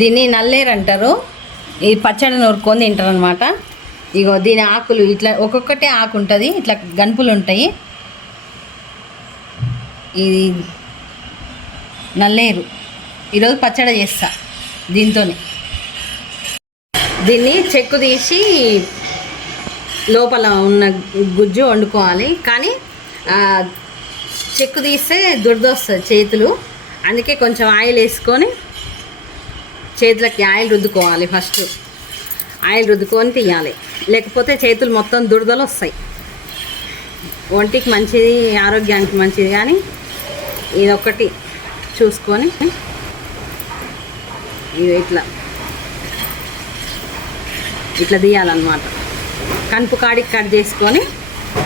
దీన్ని నల్లేరు అంటారు. ఈ పచ్చడి నూరుకొని తింటారు అనమాట ఇగో దీని ఆకులు ఇట్లా ఒక్కొక్కటే ఆకు ఉంటుంది ఇట్లా గనుపులు ఉంటాయి. ఇది నల్లేరు. ఈరోజు పచ్చడి చేస్తా దీంతోనే. దీన్ని చెక్కు తీసి లోపల ఉన్న గుజ్జు వండుకోవాలి. కానీ చెక్కు తీస్తే దురద వస్తుంది చేతులు. అందుకే కొంచెం ఆయిల్ వేసుకొని చేతులకి ఆయిల్ రుద్దుకోవాలి ఫస్ట్. ఆయిల్ రుద్దుకొని తీయాలి. లేకపోతే చేతులు మొత్తం దురదలు వస్తాయి. ఒంటికి మంచిది ఆరోగ్యానికి మంచిది కానీ ఇదొకటి చూసుకొని ఇది ఇట్లా. ఇట్లా తీయాలన్నమాట. కనుపు కాడికి కట్ చేసుకొని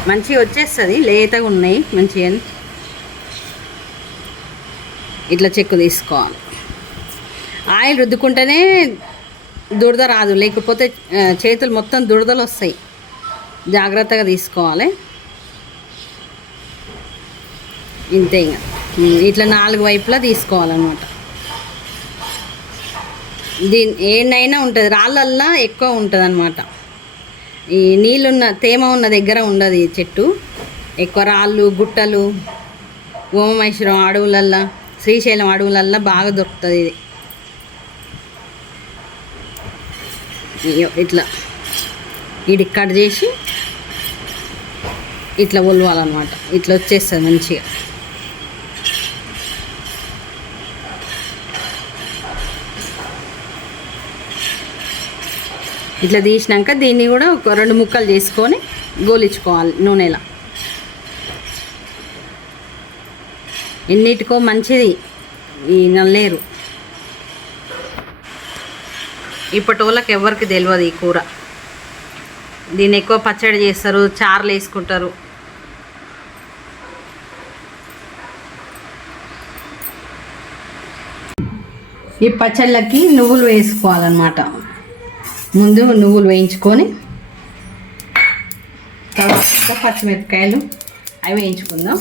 మంచిగా వచ్చేస్తుంది. లేతగా ఉన్నాయి మంచిగా. ఇట్లా చెక్కు తీసుకోవాలి. ఆయిల్ రుద్దుకుంటేనే దురద రాదు. లేకపోతే చేతులు మొత్తం దురదలు వస్తాయి. జాగ్రత్తగా తీసుకోవాలి. ఇంతే ఇంకా ఇట్లా నాలుగు వైపులా తీసుకోవాలన్నమాట. దీని ఏనైనా ఉంటుంది. రాళ్ళల్లా ఎక్కువ ఉంటుంది అనమాట ఈ నీళ్ళున్న తేమ ఉన్న దగ్గర ఉండదు ఈ చెట్టు. ఎక్కువ రాళ్ళు గుట్టలు ఓమమేశ్వరం అడవులల్లా శ్రీశైలం అడవులల్లా బాగా దొరుకుతుంది ఇది. ఇట్లా ఇది కట్ చేసి ఇట్లా ఒలవాలన్నమాట. ఇట్లా వచ్చేస్తుంది మంచిగా. ఇట్లా తీసినాక దీన్ని కూడా ఒక రెండు ముక్కలు చేసుకొని గోలించుకోవాలి నూనెలో. ఎన్నిటికో మంచిది. ఈ నల్లేరు. ఇప్పటి వాళ్ళకి ఎవరికి తెలియదు ఈ కూర. దీన్ని ఎక్కువ పచ్చడి చేస్తారు చారులు వేసుకుంటారు. ఈ పచ్చళ్ళకి నువ్వులు వేసుకోవాలన్నమాట. ముందు నువ్వులు వేయించుకొని తర్వాత పచ్చిమిరపకాయలు అవి వేయించుకుందాం.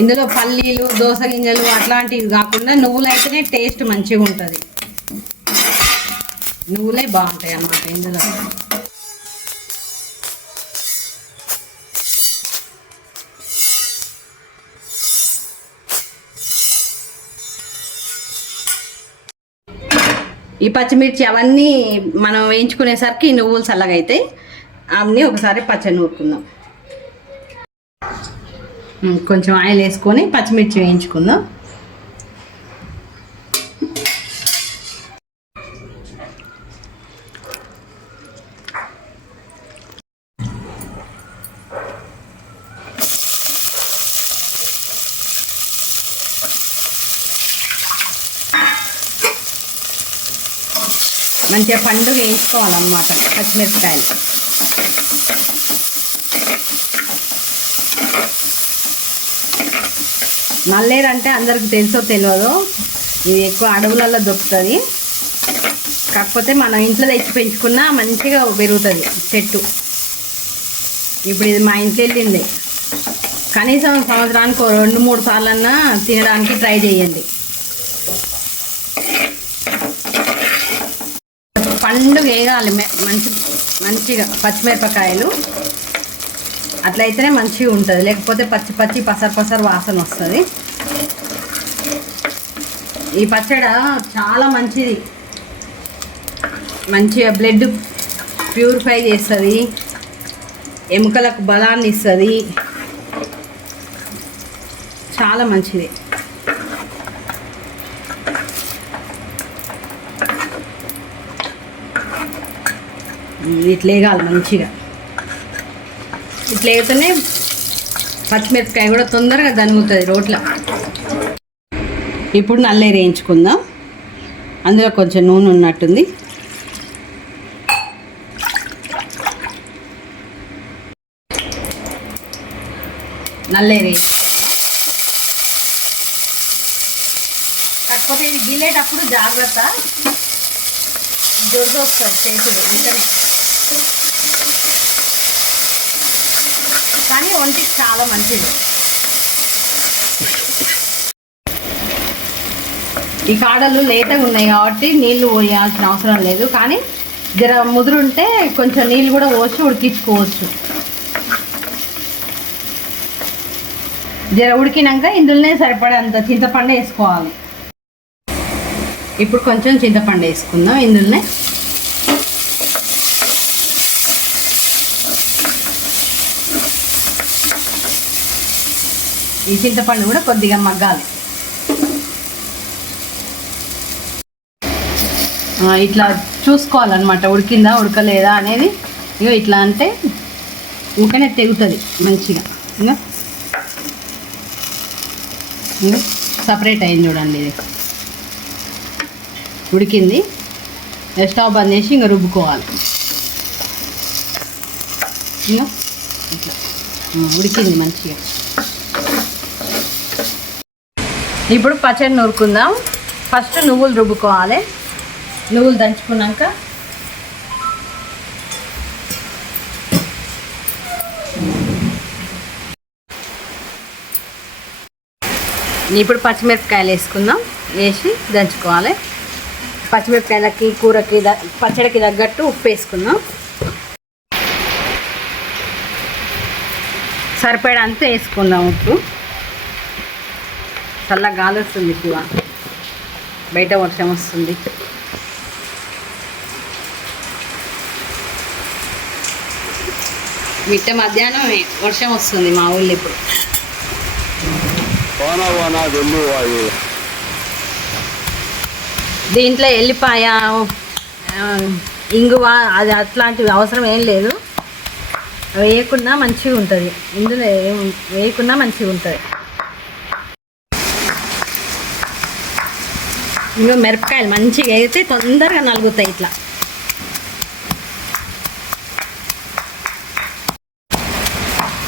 ఇందులో పల్లీలు దోస గింజలు అట్లాంటివి కాకుండా నువ్వులు అయితేనే టేస్ట్ మంచిగా ఉంటుంది నువ్వులే బాగుంటాయి అన్నమాట ఇందులో. ఈ పచ్చిమిర్చి అవన్నీ మనం వేయించుకునేసరికి ఈ నువ్వులు చల్లగా అవుతాయి అవన్నీ ఒకసారి పచ్చడి నూరుకుందాం. కొంచెం ఆయిల్ వేసుకొని పచ్చిమిర్చి వేయించుకుందాం. మంచిగా పండుగ వేయించుకోవాలన్నమాట పచ్చిమిరపకాయలు. నల్లేరు అంటే అందరికి తెలుసో తెలియదో ఇది ఎక్కువ అడవులలో దొరుకుతుంది. కాకపోతే మనం ఇంట్లో తెచ్చి పెంచుకున్నా మంచిగా పెరుగుతుంది చెట్టు. ఇప్పుడు ఇది మా ఇంట్లో వెళ్ళింది. కనీసం సంవత్సరానికి ఓ రెండు మూడు సార్లన్నా తినడానికి ట్రై చేయండి. పండు వేగాలి మంచి మంచిగా పచ్చిమిరపకాయలు. అట్లయితేనే మంచిగా ఉంటుంది. లేకపోతే పచ్చి పచ్చి పసరు పసరు వాసన వస్తుంది. ఈ పచ్చడ చాలా మంచిది. మంచిగా బ్లడ్ ప్యూరిఫై చేస్తుంది. ఎముకలకు బలాన్ని ఇస్తుంది చాలా మంచిది. ఇట్లేగాలి మంచిగా. ఇట్లా వేగితేనే పచ్చిమిరపకాయ కూడా తొందరగా దనుగుతుంది రోట్లో. ఇప్పుడు నల్లేరు వేయించుకుందాం. అందులో కొంచెం నూనె ఉన్నట్టుంది. నల్లేరు వేయించుకుందాం. కాకపోతే ఇది గిల్లేటప్పుడు జాగ్రత్త. దొరికి వస్తుంది చేతులు వెంటనే కానీ ఒంటికి చాలా మంచిది. ఈ కాడలు లేతగా ఉన్నాయి కాబట్టి నీళ్ళు పోయాల్సిన అవసరం లేదు. కానీ జర ముదురుంటే కొంచెం నీళ్ళు కూడా పోసి ఉడికించుకోవచ్చు. జర ఉడికినాక ఇందులోనే సరిపడేంత చింతపండు వేసుకోవాలి. ఇప్పుడు కొంచెం చింతపండు వేసుకుందాం ఇందులోనే. ఈ చింతపండు కూడా కొద్దిగా మగ్గాలి. ఇట్లా చూసుకోవాలన్నమాట ఉడికిందా ఉడకలేదా అనేది. ఇగో ఇట్లా అంటే ఊకనే తెగుతుంది మంచిగా. ఇంకా సపరేట్ అయింది చూడండి ఇది. ఉడికింది. స్టవ్ బంద్ చేసి ఇంకా రుబ్బుకోవాలి. ఇంకా ఇట్లా. ఉడికింది మంచిగా. ఇప్పుడు పచ్చడి నూరుకుందాం. ఫస్ట్ నువ్వులు రుబ్బుకోవాలి. నువ్వులు దంచుకున్నాక ఇప్పుడు పచ్చిమిరపకాయలు వేసుకుందాం. వేసి దంచుకోవాలి. పచ్చిమిరపకాయలకి కూరకి ద- పచ్చడికి తగ్గట్టు ఉప్పు వేసుకుందాం. సరిపడంత వేసుకుందాం ఉప్పు. చల్ల గాలి వస్తుంది ఎక్కువ. బయట వర్షం వస్తుంది. మిట్ట మధ్యాహ్నం వర్షం వస్తుంది మా ఊళ్ళో ఇప్పుడు. దీంట్లో ఎల్లిపాయ ఆ, ఇంగువ అది అట్లాంటివి అవసరం ఏం లేదు. వేయకుండా మంచిగా ఉంటుంది ఇందులో వేయకుండా మంచిగా ఉంటుంది ఇంకా మిరపకాయలు మంచిగా వేస్తే తొందరగా నలుగుతాయి ఇట్లా.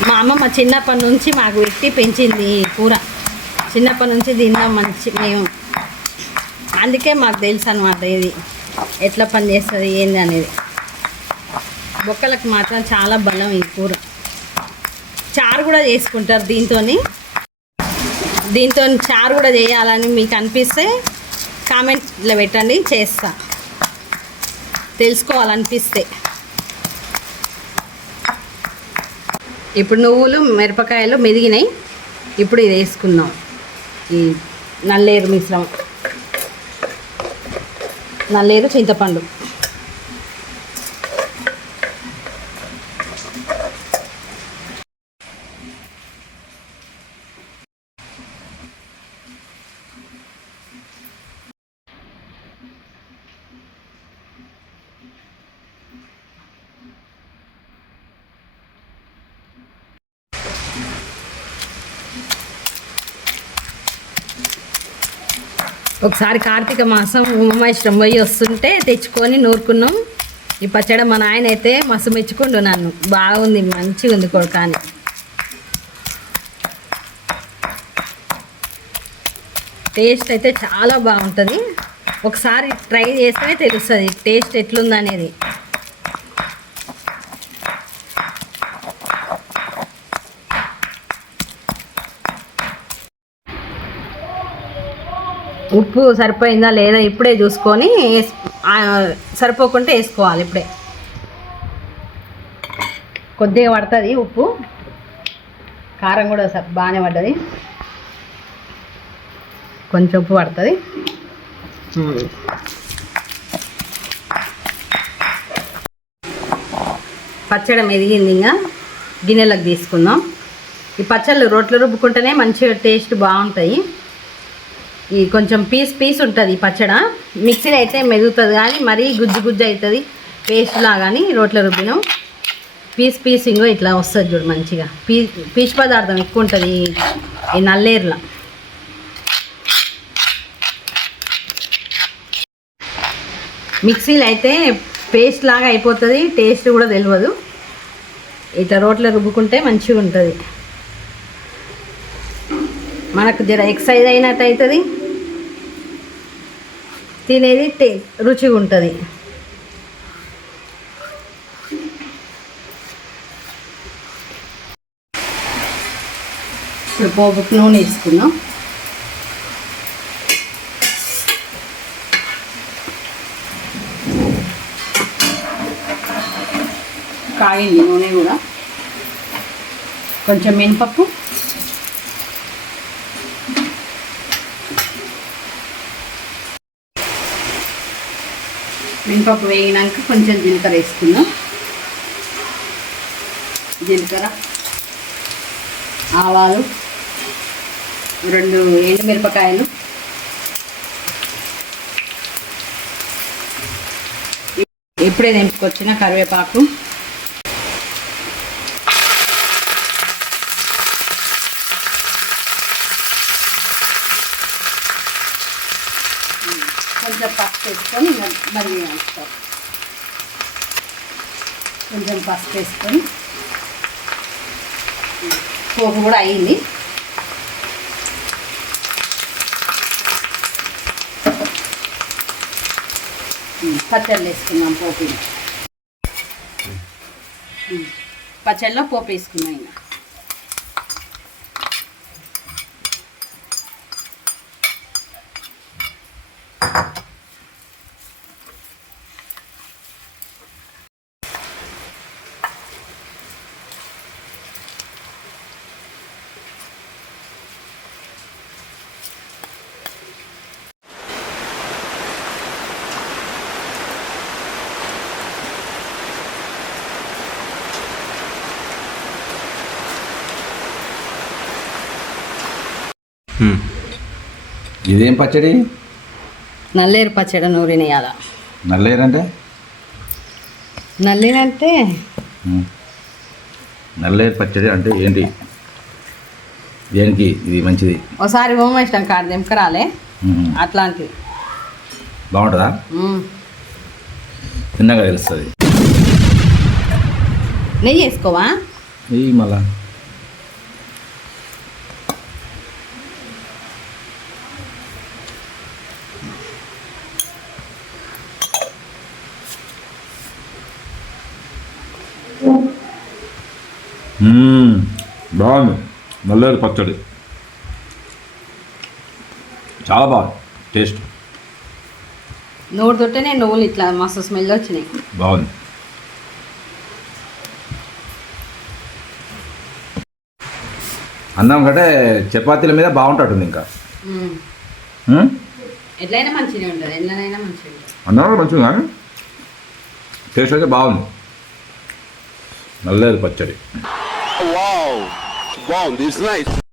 మా అమ్మమ్మ చిన్నప్పటి నుంచి మాకు పెట్టి పెంచింది ఈ కూర. చిన్నప్పటి నుంచి తిన్నాం మంచి మేము. అందుకే మాకు తెలుసు అనమాట ఇది. ఎట్లా పని చేస్తుంది ఏంది అనేది. బొక్కలకు మాత్రం చాలా బలం ఈ కూర. చారు కూడా చేసుకుంటారు దీంతో దీంతో చారు కూడా చేయాలని మీకు అనిపిస్తే కామెంట్లో పెట్టండి చేస్తా. తెలుసుకోవాలనిపిస్తే. ఇప్పుడు నువ్వులు మిరపకాయలు మెదిగినాయి. ఇప్పుడు ఇది వేసుకుందాం. ఈ నల్లేరు మిశ్రమం. నల్లేరు చింతపండు. ఒకసారి కార్తీక మాసం ఉమామేశ్వరం పోయి వస్తుంటే తెచ్చుకొని నూరుకున్నాం. ఈ పచ్చడి మా నాయన అయితే మస్తు మెచ్చుకుండు నన్ను. బాగుంది మంచిగా ఉంది కొడుక అని. టేస్ట్ అయితే చాలా బాగుంటుంది. ఒకసారి ట్రై చేస్తేనే తెలుస్తుంది టేస్ట్ ఎట్లుందనేది. ఉప్పు సరిపోయిందా లేదా ఇప్పుడే చూసుకొని వేస్- సరిపోకుంటే వేసుకోవాలి ఇప్పుడే. కొద్దిగా పడుతుంది ఉప్పు. కారం కూడా బాగానే పడ్డది. కొంచెం ఉప్పు పడుతుంది. పచ్చడి మెదిగింది ఇంకా. గిన్నెలకు తీసుకుందాం. ఈ పచ్చళ్ళు రోట్లో రుబ్బుకుంటేనే మంచిగా టేస్ట్ బాగుంటాయి. ఈ కొంచెం పీస్ పీస్ ఉంటుంది పచ్చడ. మిక్సీలో అయితే మెదుగుతుంది కానీ మరీ గుజ్జు గుజ్జు అవుతుంది పేస్ట్లా కానీ రోట్లో రుబ్బినాం. పీస్ పీస్ ఇట్లా వస్తుంది చూడు మంచిగా. పీ పీచు పదార్థం ఎక్కువ ఉంటుంది ఈ- ఈ నల్లేరులో. మిక్సీలో అయితే పేస్ట్ లాగా అయిపోతుంది. టేస్ట్ కూడా తెలియదు ఇట్లా రోట్లో రుబ్బుకుంటే మంచిగా ఉంటుంది మనకు జర ఎక్సైజ్ అయినట్టు అవుతుంది తినేది టే రుచిగా ఉంటుంది ఇప్పుడు పోపుకి నూనె వేసుకున్నాం కాగింది నూనె కూడా. కొంచెం మినపప్పు. మినపప్పు వేగినాక కొంచెం జీలకర్ర వేసుకుందాం. జీలకర్ర ఆవాలు రెండు ఎండుమిరపకాయలు. ఎప్పుడే తెంపుకొచ్చిన కరివేపాకు. కొంచెం పప్పు వేసుకొని మరి కొంచెం పసుపు వేసుకొని పోపు కూడా అయింది పచ్చళ్ళు వేసుకున్నాం పోపు పచ్చళ్ళలో పోపు వేసుకున్నాం ఇంకా. ఇదేం పచ్చడి? నల్లేరు పచ్చడి నూరినేయాల నల్లేరంటే? నల్లేరు అంటే ఉమ్. నల్లేరు పచ్చడి అంటే ఏంటి? దేనికి ఇది మంచిది? ఒకసారి హోమేష్టం కాడ దింపకరాలే ఉమ్. అట్లాంటిది. బాగుంటుందా? మ్మ్. తిన్నాక తెలుస్తుంది. నెయ్యి వేసుకోవా? ఈ మళ్ళా. బాగుంది. నల్లేరు పచ్చడి. చాలా బాగుంది. టేస్ట్. నూరు తొట్టేనే నువ్వులు ఇట్లా మస్తు స్మెల్ వచ్చినాయి. బాగుంది. అన్నం కంటే చపాతీల మీద బాగుంటుంది ఇంకా? ఎట్లయినా మంచిగా ఉంటుంది. ఎట్లనైనా మంచిగా అన్నం కూడా మంచిగా కానీ టేస్ట్ అయితే బాగుంది. నల్లేరు పచ్చడి. Wow. Wow, this is nice.